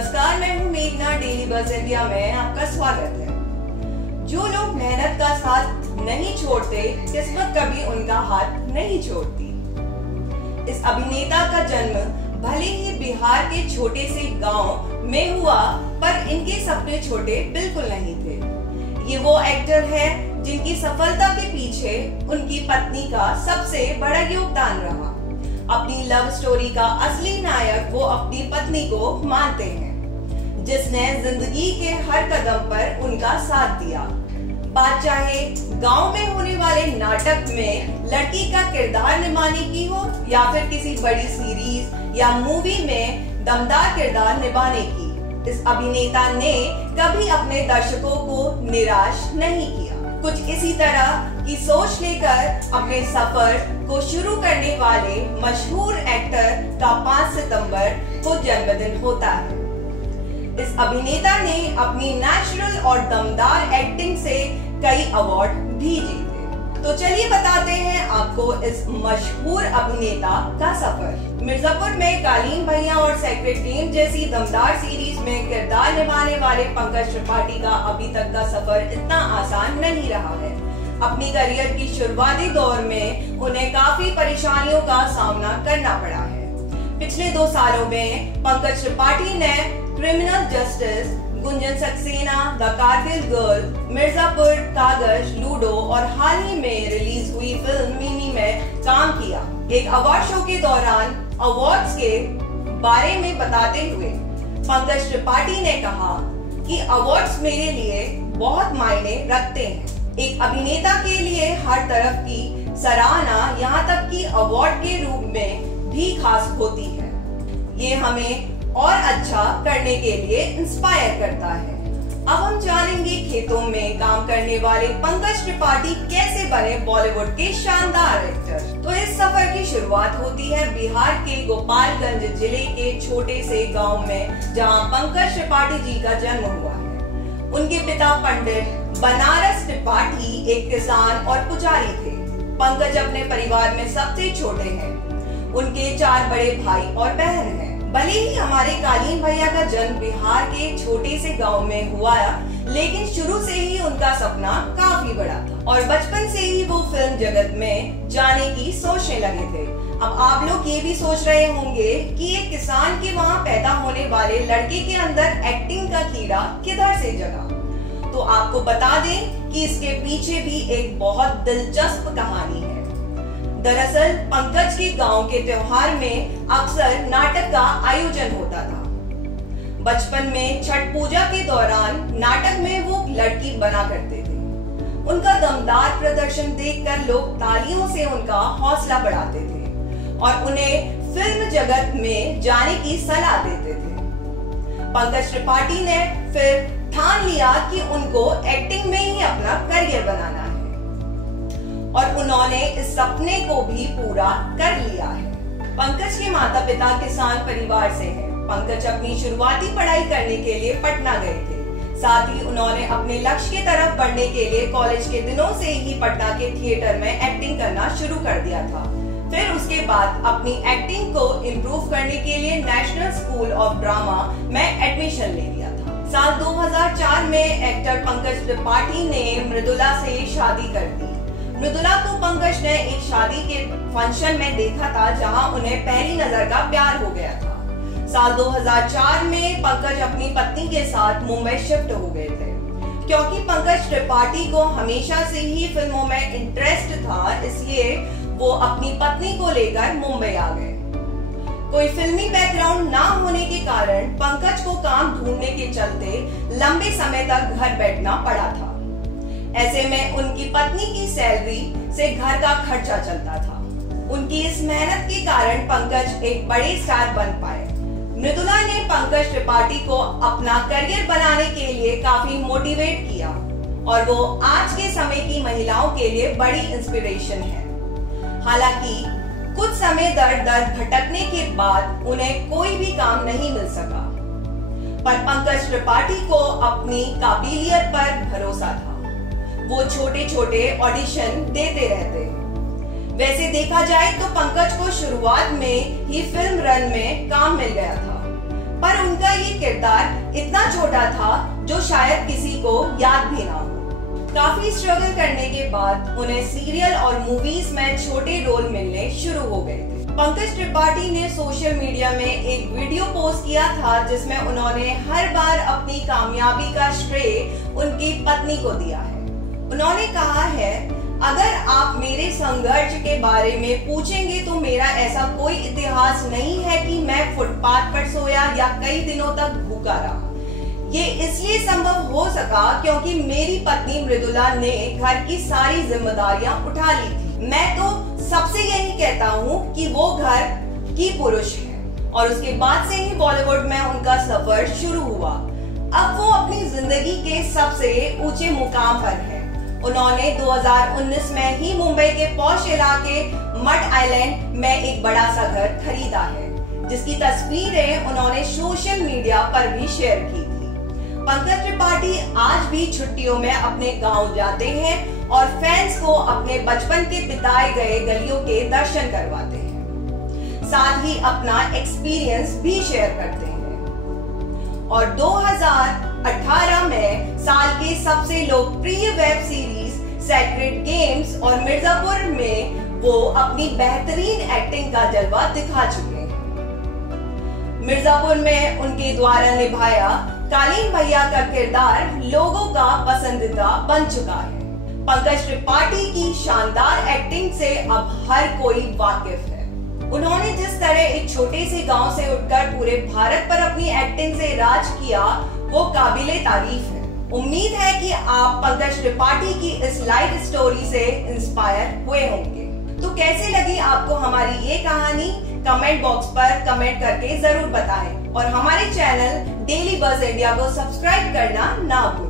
नमस्कार, मैं हूँ मेघना। डेली बज़ इंडिया में आपका स्वागत है। जो लोग मेहनत का साथ नहीं छोड़ते, किस्मत कभी उनका हाथ नहीं छोड़ती। इस अभिनेता का जन्म भले ही बिहार के छोटे से गांव में हुआ, पर इनके सपने छोटे बिल्कुल नहीं थे। ये वो एक्टर है जिनकी सफलता के पीछे उनकी पत्नी का सबसे बड़ा योगदान रहा। अपनी लव स्टोरी का असली नायक वो अपनी पत्नी को मानते हैं, जिसने जिंदगी के हर कदम पर उनका साथ दिया। बात चाहे गांव में होने वाले नाटक में लड़की का किरदार निभाने की हो, या फिर किसी बड़ी सीरीज या मूवी में दमदार किरदार निभाने की, इस अभिनेता ने कभी अपने दर्शकों को निराश नहीं किया। कुछ इसी तरह की सोच लेकर अपने सफर को शुरू करने वाले मशहूर एक्टर का 5 सितंबर को जन्मदिन होता है। इस अभिनेता ने अपनी नेचुरल और दमदार एक्टिंग से कई अवार्ड भी जीते। तो चलिए बताते हैं आपको इस मशहूर अभिनेता का सफर। मिर्जापुर में कालीन भैया और सेक्रेट गेम जैसी दमदार सीरीज में किरदार निभाने वाले पंकज त्रिपाठी का अभी तक का सफर इतना आसान नहीं रहा है। अपनी करियर की शुरुआती दौर में उन्हें काफी परेशानियों का सामना करना पड़ा है। पिछले 2 सालों में पंकज त्रिपाठी ने criminal justice, Gunjan Saxena, the Kargil girl, Mirzapur, कागज, लूडो और हाल ही में रिलीज हुई फिल्म मिमी में काम किया। एक अवार्ड शो के दौरान अवार्ड्स के बारे में बताते हुए पंकज त्रिपाठी ने कहा कि अवार्ड्स मेरे लिए बहुत मायने रखते हैं। एक अभिनेता के लिए हर तरफ की सराहना, यहाँ तक कि अवार्ड के रूप में भी खास होती है। ये हमें और अच्छा करने के लिए इंस्पायर करता है। अब हम जानेंगे खेतों में काम करने वाले पंकज त्रिपाठी कैसे बने बॉलीवुड के शानदार एक्टर। तो इस सफर की शुरुआत होती है बिहार के गोपालगंज जिले के छोटे से गांव में, जहां पंकज त्रिपाठी जी का जन्म हुआ है। उनके पिता पंडित बनारस त्रिपाठी एक किसान और पुजारी थे। पंकज अपने परिवार में सबसे छोटे हैं। उनके 4 बड़े भाई और बहन हैं। भले ही हमारे कालीन भैया का जन्म बिहार के छोटे से गांव में हुआ, लेकिन शुरू से ही उनका सपना काफी बड़ा था और बचपन से ही वो फिल्म जगत में जाने की सोचने लगे थे। अब आप लोग ये भी सोच रहे होंगे कि एक किसान के वहाँ पैदा होने वाले लड़के के अंदर एक्टिंग का कीड़ा किधर से जगा। तो आपको बता दें कि इसके पीछे भी एक बहुत दिलचस्प कहानी है। दरअसल पंकज के गांव के त्योहार में अक्सर नाटक का आयोजन होता था। बचपन में छठ पूजा के दौरान नाटक में वो लड़की बना करते थे। उनका दमदार प्रदर्शन देखकर लोग तालियों से उनका हौसला बढ़ाते थे और उन्हें फिल्म जगत में जाने की सलाह देते थे। पंकज त्रिपाठी ने फिर ठान लिया कि उनको एक्टिंग में ही अपना करियर बनाना है और उन्होंने इस सपने को भी पूरा कर लिया है। पंकज के माता पिता किसान परिवार से हैं। पंकज अपनी शुरुआती पढ़ाई करने के लिए पटना गए थे। साथ ही उन्होंने अपने लक्ष्य की तरफ बढ़ने के लिए कॉलेज के दिनों से ही पटना के थिएटर में एक्टिंग करना शुरू कर दिया था। फिर उसके बाद अपनी एक्टिंग को इम्प्रूव करने के लिए नेशनल स्कूल ऑफ ड्रामा में एडमिशन ले लिया था। साल 2004 में एक्टर पंकज त्रिपाठी ने मृदुला से शादी कर दी। मृदुला को पंकज ने एक शादी के फंक्शन में देखा था, जहां उन्हें पहली नजर का प्यार हो गया था। साल 2004 में पंकज अपनी पत्नी के साथ मुंबई शिफ्ट हो गए थे। क्योंकि पंकज त्रिपाठी को हमेशा से ही फिल्मों में इंटरेस्ट था, इसलिए वो अपनी पत्नी को लेकर मुंबई आ गए। कोई फिल्मी बैकग्राउंड ना होने के कारण पंकज को काम ढूंढने के चलते लंबे समय तक घर बैठना पड़ा था। ऐसे में उनकी पत्नी की सैलरी से घर का खर्चा चलता था। उनकी इस मेहनत के कारण पंकज एक बड़े स्टार बन पाए। मृदुला ने पंकज त्रिपाठी को अपना करियर बनाने के लिए काफी मोटिवेट किया और वो आज के समय की महिलाओं के लिए बड़ी इंस्पिरेशन है। हालांकि कुछ समय दर दर भटकने के बाद उन्हें कोई भी काम नहीं मिल सका, पर पंकज त्रिपाठी को अपनी काबिलियत पर भरोसा था। वो छोटे छोटे ऑडिशन देते रहते। वैसे देखा जाए तो पंकज को शुरुआत में ही फिल्म रन में काम मिल गया था। पर उनका ये किरदार इतना छोटा था जो शायद किसी को याद भी ना हो। काफी स्ट्रगल करने के बाद उन्हें सीरियल और मूवीज में छोटे रोल मिलने शुरू हो गए थे। पंकज त्रिपाठी ने सोशल मीडिया में एक वीडियो पोस्ट किया था जिसमें उन्होंने हर बार अपनी कामयाबी का श्रेय उनकी पत्नी को दिया है। उन्होंने कहा है, अगर आप मेरे संघर्ष के बारे में पूछेंगे तो मेरा ऐसा कोई इतिहास नहीं है कि मैं फुटपाथ पर सोया या कई दिनों तक भूखा रहा। ये इसलिए संभव हो सका क्योंकि मेरी पत्नी मृदुला ने घर की सारी जिम्मेदारियां उठा ली थी। मैं तो सबसे यही कहता हूँ कि वो घर की पुरुष है और उसके बाद से ही बॉलीवुड में उनका सफर शुरू हुआ। अब वो अपनी जिंदगी के सबसे ऊंचे मुकाम पर है। उन्होंने 2019 में ही मुंबई के पॉश इलाके मड आइलैंड में एक बड़ा सा घर खरीदा है, जिसकी तस्वीरें उन्होंने सोशल मीडिया पर भी शेयर की थी। पंकज त्रिपाठी आज भी छुट्टियों में अपने गांव जाते हैं और फैंस को अपने बचपन के बिताए गए गलियों के दर्शन करवाते हैं, साथ ही अपना एक्सपीरियंस भी शेयर करते हैं। और 2018 में साल के सबसे लोकप्रिय वेब सीरीज सेक्रेड गेम्स और मिर्जापुर में वो अपनी बेहतरीन एक्टिंग का जलवा दिखा चुके हैं। मिर्जापुर में उनके द्वारा निभाया कालीन भैया का किरदार लोगों का पसंदीदा बन चुका है। पंकज त्रिपाठी की शानदार एक्टिंग से अब हर कोई वाकिफ है। उन्होंने जिस तरह एक छोटे से गांव से उठकर पूरे भारत पर अपनी एक्टिंग से राज किया, वो काबिले तारीफ है। उम्मीद है कि आप पंकज त्रिपाठी की इस लाइफ स्टोरी से इंस्पायर हुए होंगे। तो कैसे लगी आपको हमारी ये कहानी? कमेंट बॉक्स पर कमेंट करके जरूर बताएं और हमारे चैनल डेली बज इंडिया को सब्सक्राइब करना ना भूलें।